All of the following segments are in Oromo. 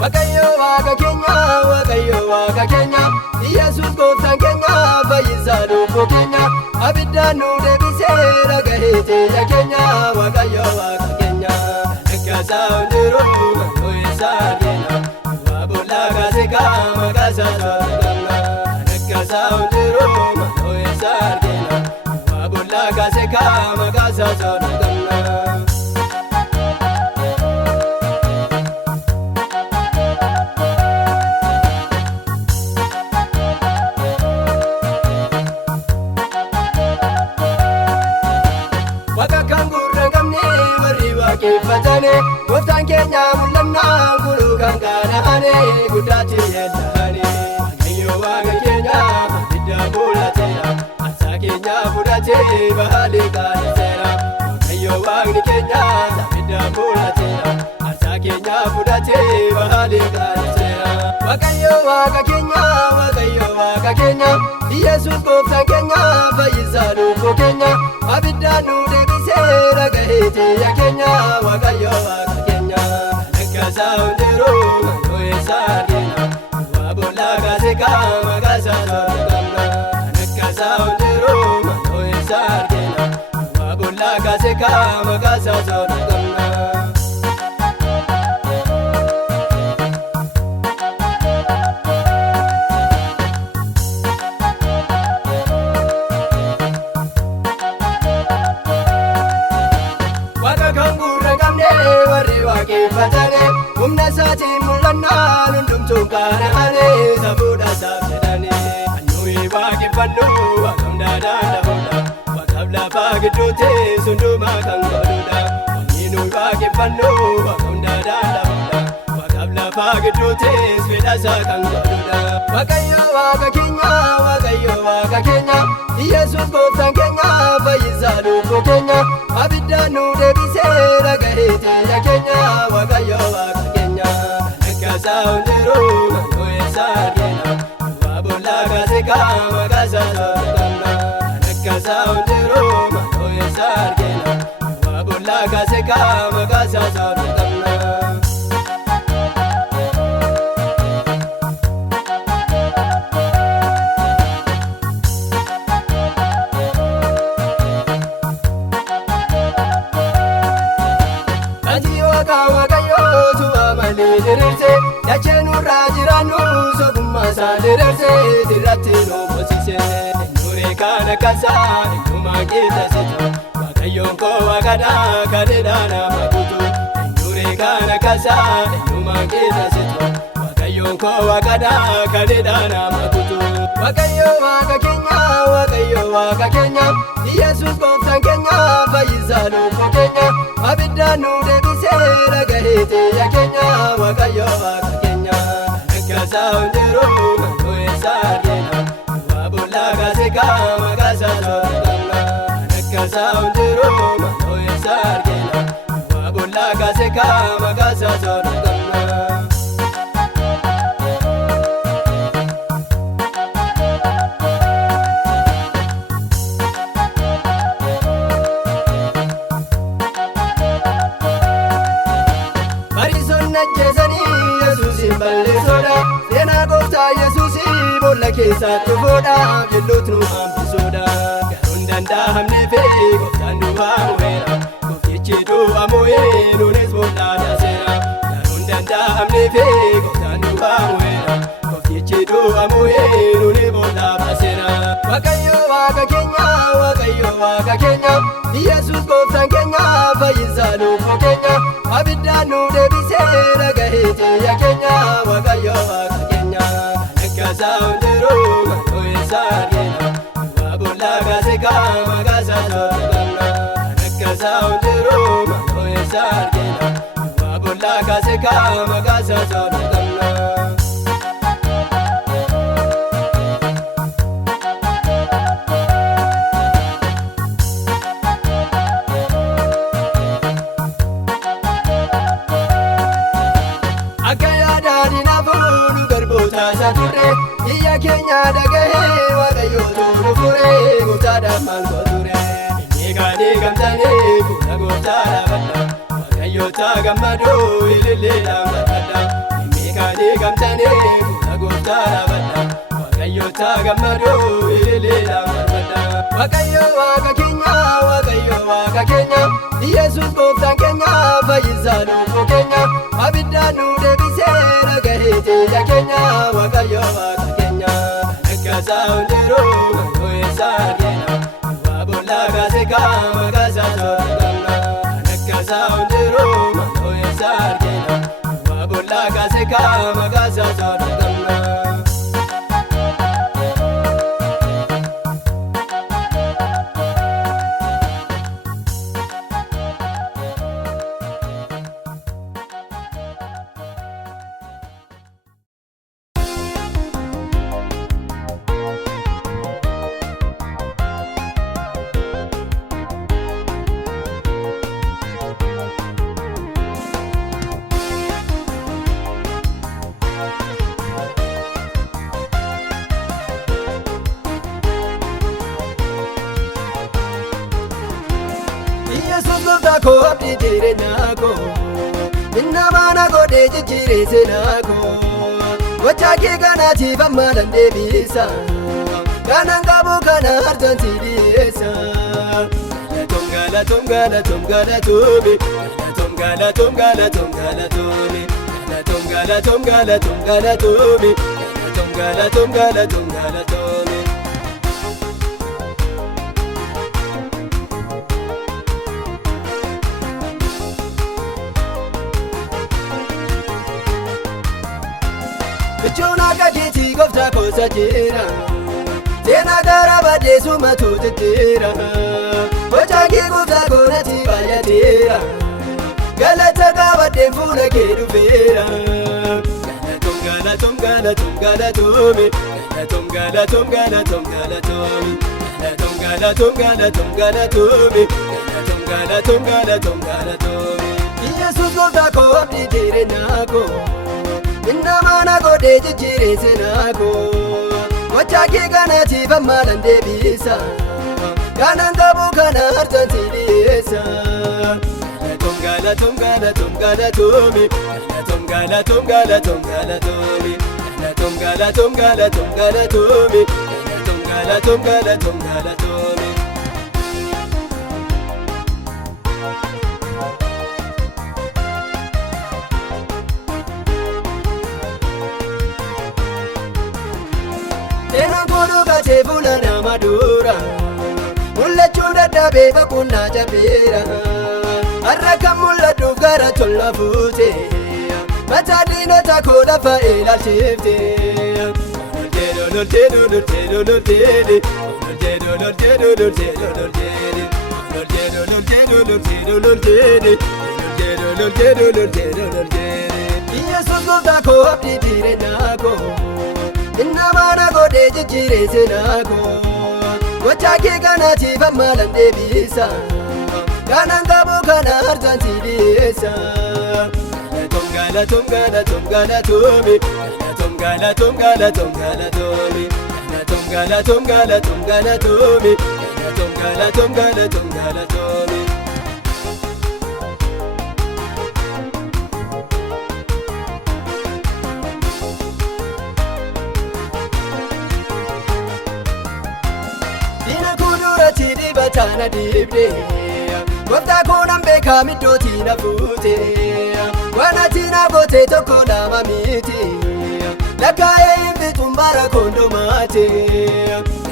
Waaqayyo Waaqa keenya, Waaqayyo Waaqa keenya, Yesuus gooftaan keenya, fayyisaa lubbuu keenya, abiddaan nu deebisee dhagahee teenya keenya. Waaqayyo Waaqa keenya, akkaasaa hundiruu kan ho'isaa argina, waa boollaa kaasee qaama kaasaa soorata. Akkaasaa hundiruu kan ho'isaa argina, waa boollaa kaasee qaama kaasaa soorata. Gooftaan keenya mul'annaa guluu kan kaana'ane guddaatti yeella'ane. Waaqayyo Waaqa keenya abidda buulateera, aarsaa keenya fudhatee bahaalee kaaniseera. Waaqayyo Waaqni keenya abidda buulateera, aarsaa keenya fudhatee bahaalee kaaniseera. Waaqayyo Waaqa keenya, Waaqayyo Waaqa keenya, Yesuus gooftaan keenya, fayyisaa lubbuu keenya, abiddaan nu deebisee dhagahee teenya keenya. Waaqayyo Waaqa keenya, akkaasaa hundiruu kan ho'isaa argina, waa boollaa kaasee qaama kaasaa soorata. Akkaasaa hundiruu kan ho'isaa argina, waa boollaa kaasee qaama kaasaa soorata. Humna isaatiin mul'annaan hundumtuu kaana'ane safuudha isaaf jedhani. Nuyi waaqeffannu Waaqam daadhaan lafuudha, Waaqaaf lafaa gidduutti hundumaa kan godhudha. Nuyi waaqeffannu Waaqam daadhaan lafuudha, Waaqaaf lafaa gidduuttis fedha isaa kan godhudha. Waaqayyo Waaqa keenya, Waaqayyo Waaqa keenya, Yesuus gooftaan keenya, fayyisaa lubbuu keenya, abiddaan nu deebisee dhagahee teenya keenya. Waaqayyo Waaqa keenya, akkaasaa hundiruu kan ho'isaa argina, waa boollaa kaasee qaama kaasaa soorata. Akkaasaa hundiruu kan ho'isaa argina, waa boollaa kaasee qaama kaasaa soorata. Dachee nurraa jiraannu sogummaa isaa diriirsee sirratti nu boonsisee. Nuree kan akkaasaa eenyummaa qixxeessitu, Waaqayyoon koo Waaqadha kadheedhaa nama guutu. Nuree kan akkaasaa eenyummaa qixxeessitu, Waaqayyoon koo Waaqadha kadheedhaa nama guutu. Waaqayyo Waaqa keenya, Waaqayyo Waaqa keenya, Yesuus gooftaan keenya, fayyisaa lubbuu keenya, abiddaan nu deebisee dhagahee teenya keenya. Waaqayyo Waaqa keenya, akkaasaa hundiruu kan ho'isaa argina, waa boollaa kaasee qaama kaasaa soorata. Akkaasaa hundiruu kan ho'isaa argina, waa boollaa kaasee qaama kaasaa soorata. Seenaa gooftaa Yesuusii boolla keessatti fuudhaa jalloota nu hambisuudha. Garuu hin danda'amneefi gooftaan du'aamu'eera, gooftichi du'aamu'ee nuunis boollaa daaseera. Garuu hin danda'amneefi gooftaan du'aamu'eera, gooftichi du'aamu'ee nuunis boollaa baaseera. Waaqayyo Waaqa keenya, Waaqayyo Waaqa keenya, Yesuus gooftaan keenya, fayyisaa lubbuu keenya, abiddaan nu deebisee dhagahee teenya keenya. Waaqayyo Waaqa keenya, akkaasaa hundiruu kan ho'isaa argina, waa boollaa kaasee qaama kaasaa soorata. Akkaasaa hundiruu kan ho'isaa argina, waa boollaa kaasee qaama kaasaa soorata. Iyya keenya dhagahee Waaqayyootu nu furee, gooftaadhaaf maal gooture. Inni gaadhee gamtanii fuula gooftaa dhaabadha, Waaqayyoota gammaduu ililleedhaan marfadha. taarabadha Waaqayyoota gammadoo ililleedhaan barbadha Waaqayyo waaqa keenya Waaqayyo waaqa keenya Yesuus gooftaan keenya fayyisaa lubbuu keenya abiddaan nu deebisee dhagahee jila keenya Waaqayyo waaqa keenya Nakkasaa hundiruu mayyoo eessaa argina Waa bollaa gaasikaa maqaasaa soorramna Nakkasaa hundiruu mayyoo eessaa argina Waa bollaa gaasikaa maqaasaa soorramna Ko abdi jireenyaa koo Inna mana godhee jijjiiree seenaa koo Gochaa kee kanaatiif amma dandeebisa Kanan qabu kana harkaan si dhiyeessa Galatoom galatoom galatoome Galatoom galatoom galatoom galatoome Galatoom galatoom galatoom galatoome Galatoom galatoom galatoom galatoome Ijoon akka keetii gooftaa koosa jira Seenaa gara baddeessuma tuutittiira Gochaa kee gooftaa koonatti baay'ateera Galata qabaddeen fuula kee dhufeera Galatoom galatoom galatoom galatoome Galatoom galatoom galatoom galatoome Galatoom galatoom galatoom galatoome Galatoom galatoom galatoom galatoome Yesuus gooftaa koo abdii jireenyaa koo Inna mana godhee jijjiiree seenaa koo Gochaa kee kanaatiif amma dandeebisa Kanan qabu kana harkaan si dhiyeessa Galatoom galatoom galatoom galatoome Galatoom galatoom galatoom galatoome Galatoom galatoom galatoom galatoome Galatoom galatoom galatoom galatoome Seenaan kooduu kaasee fuula nama dura Mul'achuu dadhabee baqunnaa jabeera Har'a kan mul'atuuf gara tola fuute Mataa diinota koo lafa ilaalchifte Loltee loltee loltee loltee loltee loltee loltee loltee loltee loltee loltee loltee loltee Yesuus gooftaa koo abdii jireenyaa koo Inna mana godhee jijjiiree seenaa koo Gochaa kee kanaatiif amma dandeebisa Kanan qabu kana harkaan si dhiyeessa Galatoom galatoom galatoome Galatoom galatoom galatoom galatoome Galatoom galatoom galatoom galatoome Galatoom galatoom galatoom galatoome Bataana dibde Gooftaa koonaan beekaa middootii na fuute Waan ati na goote tokko lama miti Lakkaa'ee hin fixuun bara kondomaate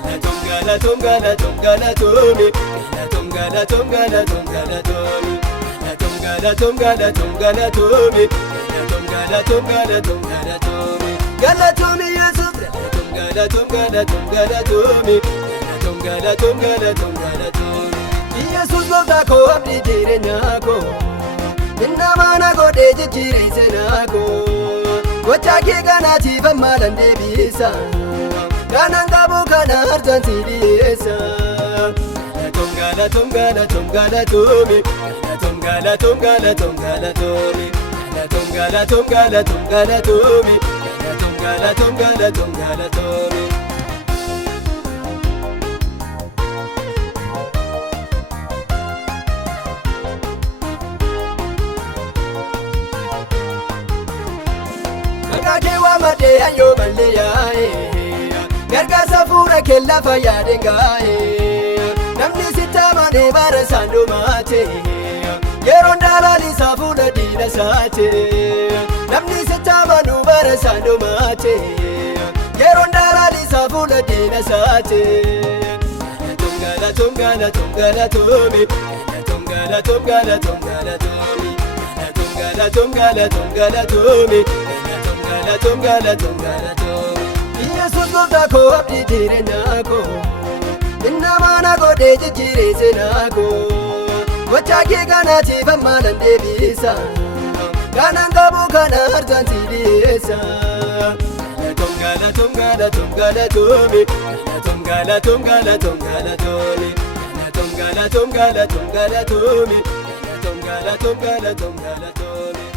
Galatoom galatoom galatoom galatoome Galatoom galatoom galatoom galatoome Galatoom galatoom galatoom galatoome Galatoom galatoom galatoom galatoome Galatoome Yesuus Galatoom galatoom galatoome Galatoom galatoom galatoome Yesuus gooftaa koo abdii jireenyaa koo Inna mana godhee jijjiiree seenaa koo Gochaa kee kanaatiif amma dandeebisa Kanan qabu kana harkaan si dhiyeessa Galatoom galatoom galatoom galatoome Galatoom galatoom galatoom galatoome Galatoom galatoom galatoom galatoome Galatoom galatoom galatoom galatoome Maqaa kee waamadhee ayyoo mallee yaa'e gargaarsa fuula kee lafa yaadeen gaa'e namni sitti amanee bara isaan dhumaate yeroon dalaalisaa fuula diina isaate namni sitti amanuu bara isaan dhumaate yeroon dalaalisaa fuula diina isaate galatoom galatoom galatoomi galatoom galatoom galatoomi galatoom galatoom galatoomi galatoom galatoom galatoomi Yesuus gooftaa koo abdii jireenyaa koo innama na godhee jijjiiree seenaa koo gochaa kee kanaatiif amma nan deebisa kanaan qabu kana harkaan si dhiyeessa galatoom galatoom galatoom galatoomi galatoom galatoom galatoom galatoomi galatoom galatoom galatoom galatoomi galatoom galatoom galatoom galatoomi